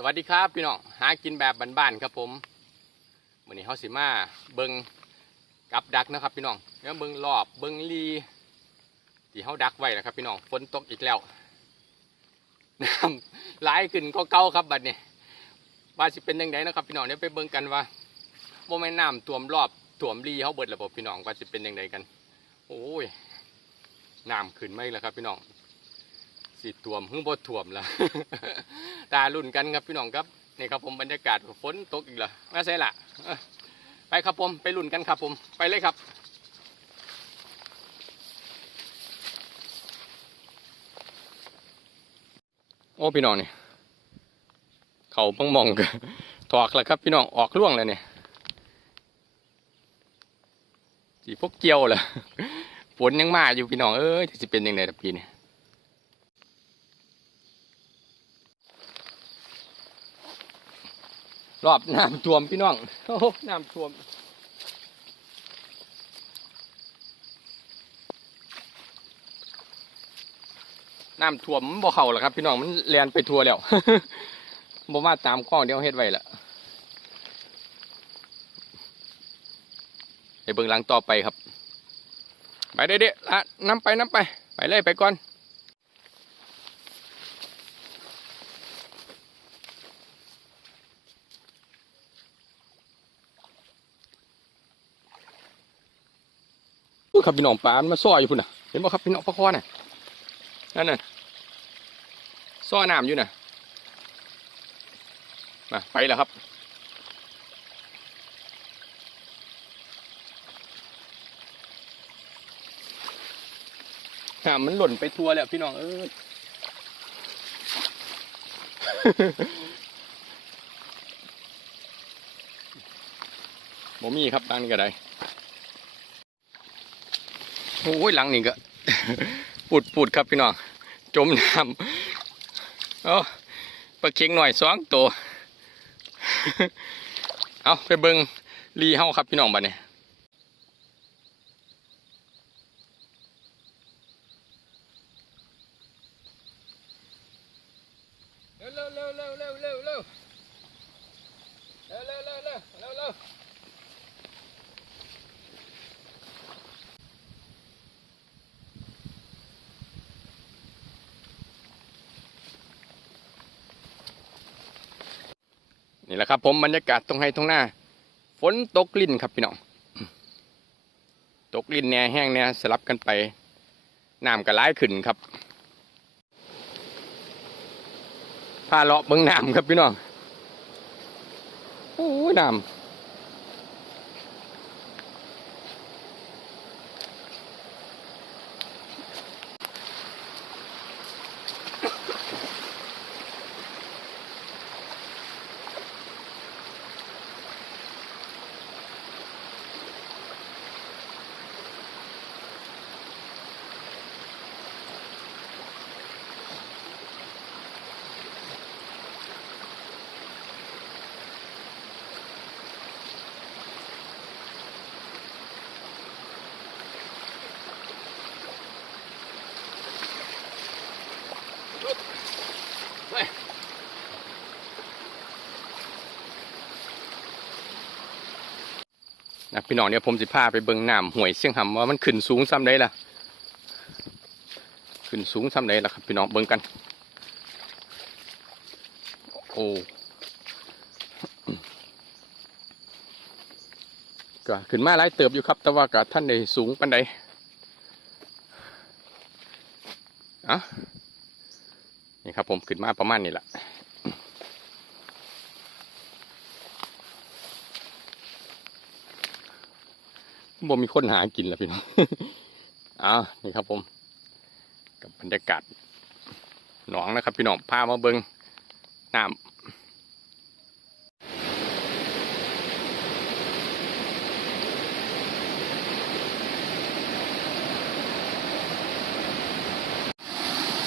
สวัสดีครับพี่น้องหากินแบบบ้านๆครับผมวันนี้เฮาสิมาเบิงกับดักนะครับพี่น้องแล้วเบิงรอบเบิงลีที่เฮาดักไว้นะครับพี่น้องฝนตกอีกแล้วน้ำไหลขึ้นก็เก่าครับบัดนี้ว่าสิเป็นยังไงนะครับพี่น้องเดี๋ยวไปเบิงกันว่าบ่แม่น้ำท่วมรอบท่วมลีเฮาเบิดแล้วบ่พี่น้องว่าสิเป็นยังไงกัน โอ้ยน้ำขึ้นไหมล่ะครับพี่น้องสิท่วมหึ่งบ่ท่วมแล่ะ ตาลุ่นกันครับพี่น้องครับนี่ครับผมบรรยากาศฝนตกอีกแล้วมาใช่ละไปครับผมไปลุ่นกันครับผมไปเลยครับโอ้พี่น้องนี่เขาเพิ่งมองกันถอกแล้วครับพี่น้องออกล่วงเลยเนี่ยสีพวกเกียวเลยฝนยังมาอยู่พี่น้องเอ้ยจะเป็นยังไงล่ะปีนี้ รอบน้ำท่วมพี่น้องโอ้โหน้ำท่วมน้ำท่วมบ่เข้าหรอครับ พี่น้องมันเลียนไปทัวแล้วบ่มาตามข้องเดียวเฮ็ดไว้ละไปเบิ่งหลังต่อไปครับ ไปเด็ดๆละน้ำไปน้ำไป ไปเลยไปก่อน ครับพี่น้องปลามันมาซ้ออยู่พุ่นน่ะเห็นบ่ครับพี่น้องปลาคอน่ะนั่นน่ะซ้อน้ำอยู่น่ะมาไปแล้วครับน้ำมันหล่นไปทั่วแล้วพี่น้องเอ้ยบ่มีครับทางนี้ก็ได้ โอ้ยหลังนี่ก็ปูดปูดครับพี่น้องจมน้ำเอาปลาเค็งหน่อยสองตัวเอาไปเบิงรีเฮาครับพี่น้องบัดนี้เร็วเร็วเร็วเร็วเร็วเร็วเร็วเร็วเร็วเร็วเร็วเร็วเร็ว นี่แห ละครับผมบรรยากาศตรงให้ตรงหน้า ฝนตกลิ่นครับพี่น้อง ตกลิ่นแหน่แห้งแหน่สลับกันไป น้ำก็ร้ายขึ้นครับพาเลาะเบิ้งน้ำครับพี่น้อง โอ้ยน้ำ นะพี่น้องเนี่ยผมสิพาไปเบิ้งน้ำห่วยเสียงหำว่ามันขึ้นสูงซ้ำได้ล่ะ ขึ้นสูงซ้ำได้ล่ะครับพี่น้องเบิ้งกัน โอ้ก็ขึ้นมาหลายเติบอยู่ครับ แต่ว่ากับท่านในสูงปันใดอะนี่ครับผมขึ้นมาประมาณนี้แหละ บ่มีคนหากินแล้วพี่น้องอ้านี่ครับผม กับบรรยากาศหนองนะครับ พี่น้องพามาเบิงน้ำ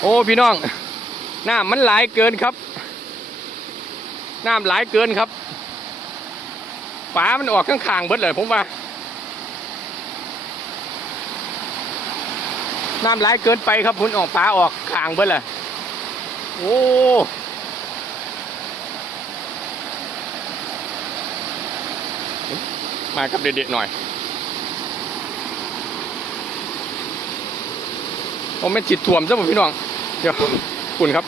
โอ้พี่น้องน้ำมันหลายเกินครับน้ำหลายเกินครับฝามันออกข้างๆเบิดเลยผมว่า น้ำไหลเกินไปครับพุ่นออกปลาออกข่างไปเลยโอ้มากับเด็กๆหน่อยผมไม่จิตถ่วมซะผมพี่น้อง เดี๋ยวคุณครับ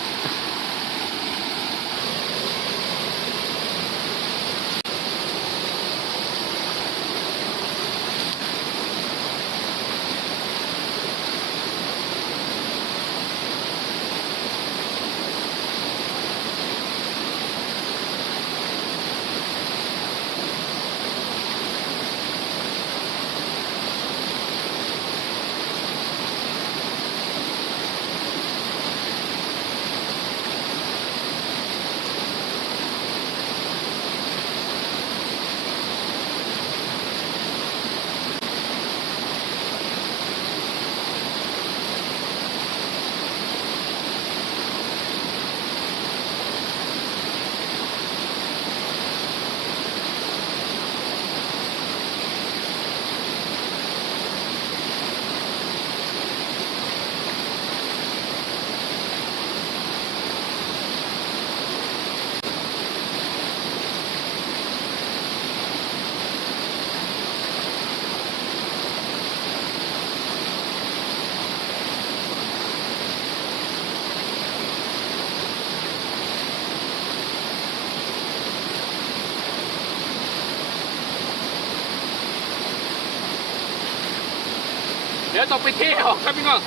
ยวต้องไปเที่ยวครับพี่น้อง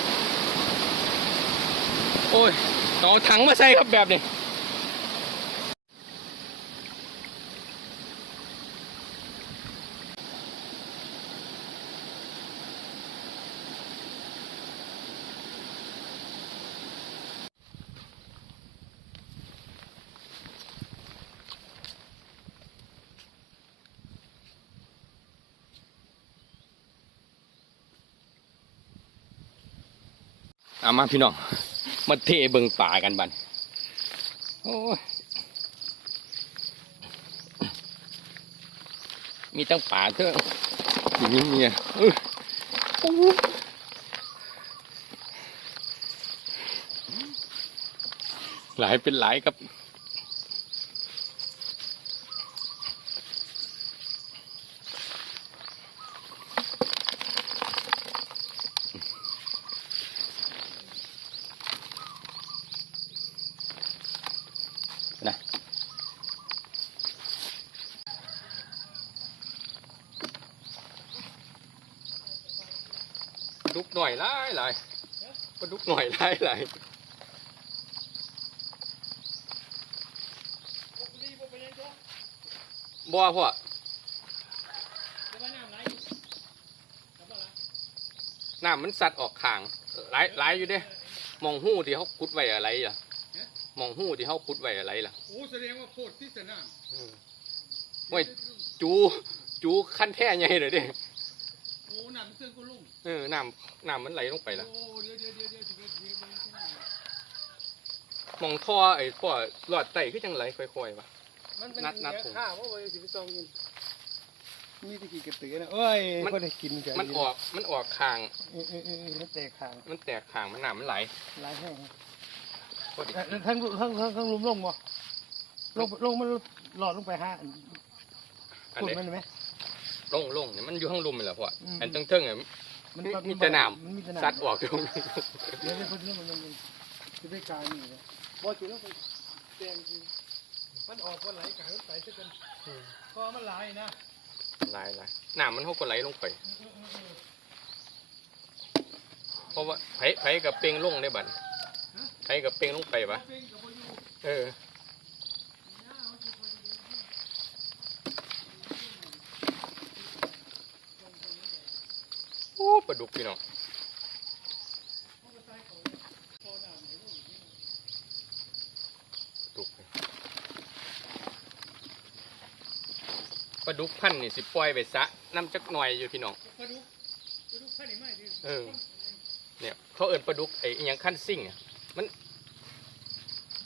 โอ้ยต้องเอาถังมาใส่ครับแบบนี้ เอามาพี่น้อง มาเทเบิงป่ากันบันโอ้มีตั้งป่าเถอะอย่างนี้เนี่ยหลายเป็นหลายครับ หน่อยหลายหลายปลาดุกหน่อยหลายหลายบ่พ่อน้ำมันสัดออกข้างหลายหลายอยู่เด้มองหู้ที่เขาขุดไว้อะไรอะมองหู้ที่เขาขุดไว้อะไรล่ะโอ้แสดงว่าโคตรที่สนามโอ้ยจู จูขั้นแท่ใหญ่เลยเด้ โอ้หนังเครื่องก็ลุ่ง เออน้ำน้ำมันไหลลงไปละโอ้เดี๋ยวเดี๋ยวเดี๋ยวเดี๋ยวสิบเอ็ดเดี๋ยวเดี๋ยวเดี๋ยวมองท่อไอ้ท่อหลอดไตคือจังไหลค่อยๆวะมันเป็นนัดนัดผมข้าวว่าไปสิบสองกินมีตะกี้กระตือนะเอ้ยมันก็ได้กินกันมันออกมันออกคางเออเออเออเออมันแตกขาง มันแตกคางมันน้ำมันไหลหลายแห้งพอดีเอ่อทั้งทั้งทั้งทั้งลุมลงบ่ลงลงมันหลอดลงไปห้าอันขุดนี้มันเห็นไหมลงลงเนี่ยมันอยู่ข้างลุมนี่แหละพ่ออมอันตั้งเทิงๆเนี่ย มันมีมันมีแต่น้มันมีแต่น้ำซัดออกตรงเดี๋ยวเดี๋ยวคนนี้มันมันมันจะไปกลางนี่นะบ่จุดแล้วไปแดงจริงมันออกก็ไหลกลางไหลซะกันพอมันไหลนะไหลไหลน้ำมันเขาก็ไหลลงไป เพราะว่าไผไผกับเปงลงได้บัดไผกับเปงลงไปปะเออ ปลาดุกพี่น้องปลาดุกนี่ปลาดุกพันธุ์นี่สิปล่อยไปซะน้ำจักหน่อยอยู่พี่น้องปลาดุกปลาดุกข้านี่ไม่ดิเออเนี่ยเขาเอินปลาดุกไอ้อิหยังขั้นซิ่งอะมัน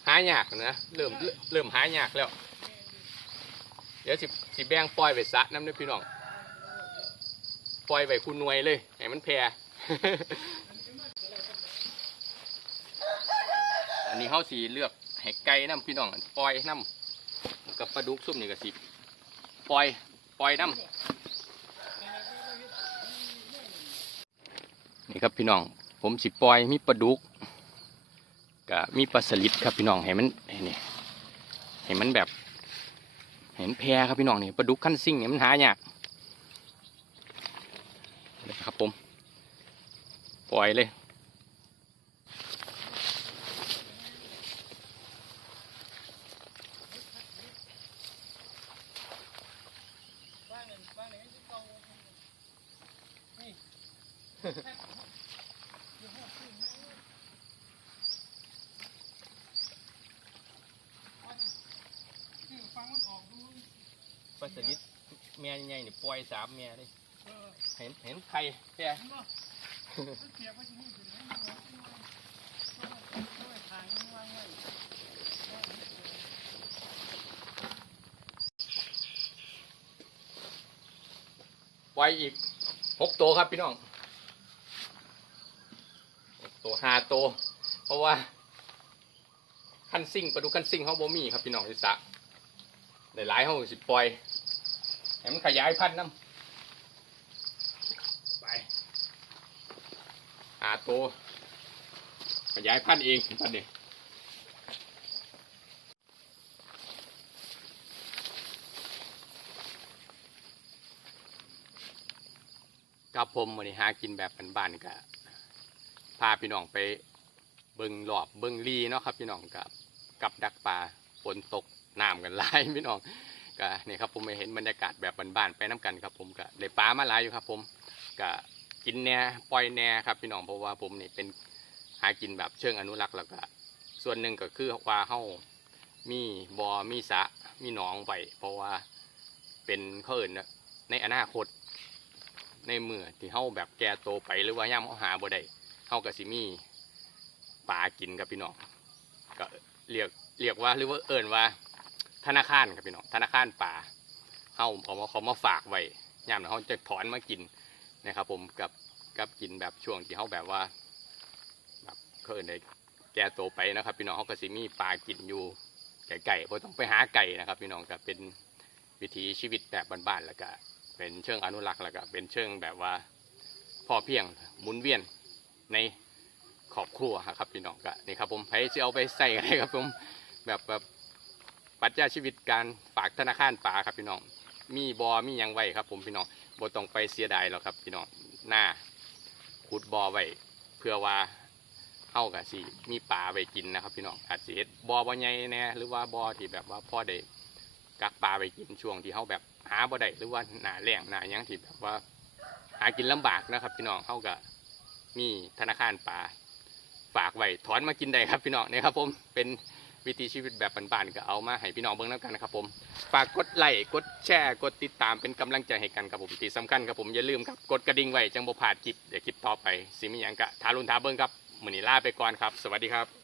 หายากนะเริ่มเริ่มเริ่มหายากแล้ว เดี๋ยวสิสิแบ่งปล่อยไปสระน้ำเด้อพี่น้อง ปล่อยไว้คุณนวยเลยให้มันแพร่อันนี้เขาสีเลือกให้ไก่น้ำพี่น้องปล่อยน้ำกับปลาดุกซุ่มนี่กับสิปล่อยปล่อยน้ำนี่ครับพี่น้อง ผมสิปล่อยมีปลาดุกกับมีปลาสลิดครับพี่น้องเห็มันนี่เห็นมันแบบ เห็นแพรครับพี่น้องนี่ปลาดุกขั้นซิ่งเนี่ยมันหายาก ปล่อยเลยปลาสลิดเมียใหญ่ๆนี่ปล่อยสามเมียเลยเห็นเห็นใครแพ ปล่อยอีกหกตัวครับพี่น้องตัวห้าตัวเพราะว่าขั้นซิ่งปลาดุขั้นซิ่งเขาบ่มีครับพี่น้องที่สะหลายๆเขาสิปล่อยให้มันขยายพันธุ์น้ำไปหา ตัวขยายพันธุ์เองพันธุ์เองกับผมวันนี้หากินแบบบ้านๆก็พาพี่น้องไปเบิ้งหลอบเบิ้งลีเนาะครับพี่น้องกับกับดักปลาฝนตกน้ำกันหลายพี่น้องก็นี่ครับผมไปเห็นบรรยากาศแบบบ้านๆไปน้กันครับผมก็ได้ปลามาหลายอยู่ครับผมก็ กินแหน่ปล่อยแหน่ครับพี่น้องเพราะว่าผมนี่เป็นหากินแบบเชิงอนุรักษ์แล้วก็ส่วนหนึ่งก็คือว่าเฮามีบอ่อมีสะมีหนองไว้เพราะว่าเป็นเขาเอิญนะในอนาคตในเมื่อที่เฮาแบบแก่โตไปหรือว่าย่ามเฮาหาบ่ได้เฮาก็สิมีปลากินครับพี่น้องก็เรียกเรียกว่าหรือว่าเอิญว่า ธนาคารครับพี่น้องธนาคารป่าเฮาเอามาเขามาฝากไว้ยามเขาจะถอนมากิน นะครับผมกับกับกินแบบช่วงที่เขาแบบว่าแบบเขาเอินแก่โตไปนะครับพี่น้องเขาก็สิมีปลากินอยู่ไก่ไก่เพราะต้องไปหาไก่นะครับ พี่น้องก็เป็นวิถีชีวิตแบบบ้านๆแล้วก็เป็นเชิงอนุรักษ์แล้วก็เป็นเชิงแบบว่าพอเพียงหมุนเวียนในครอบครัวครับพี่น้องก็นี่ครับผมใครจะเอาไปใส่อะไรครับผมแบบแบบปรัชญาชีวิตการฝากธนาคารป่าครับพี่น้อง มีบอมียังไว้ครับผมพี่น้อง บ่ต้องไปเสียดายหรอกครับพี่น้องหน้าขุดบ่อไว้เพื่อว่าเฮากับสิมีป่าไว้กินนะครับ พี่น้องอาจสิเฮ็ดบ่อบ่ใหญ่แน่หรือว่าบ่อที่แบบว่าพ่อได้กักปลาไว้กินช่วงที่เฮาแบบหาบ่ได้หรือว่าหนาแล้งหนาหยังที่แบบว่าหากินลำบากนะครับ พี่น้องเฮาก็มีธนาคารป่าฝากไว้ถอนมากินได้ครับพี่น้องนี่ครับผมเป็น วิถีชีวิตแบบบ้านๆก็เอามาให้พี่น้องเบิ่งแล้วกันนะครับผมฝากกดไลค์กดแชร์กดติดตามเป็นกำลังใจให้กันครับผมที่สำคัญครับผมอย่าลืมครับกดกระดิ่งไว้จังบ่พลาดคลิปเดี๋ยวคลิปต่อไปสิมีหยังกะทารุณทาเบิ่งครับมื้อนี้ลาไปก่อนครับ สวัสดีครับ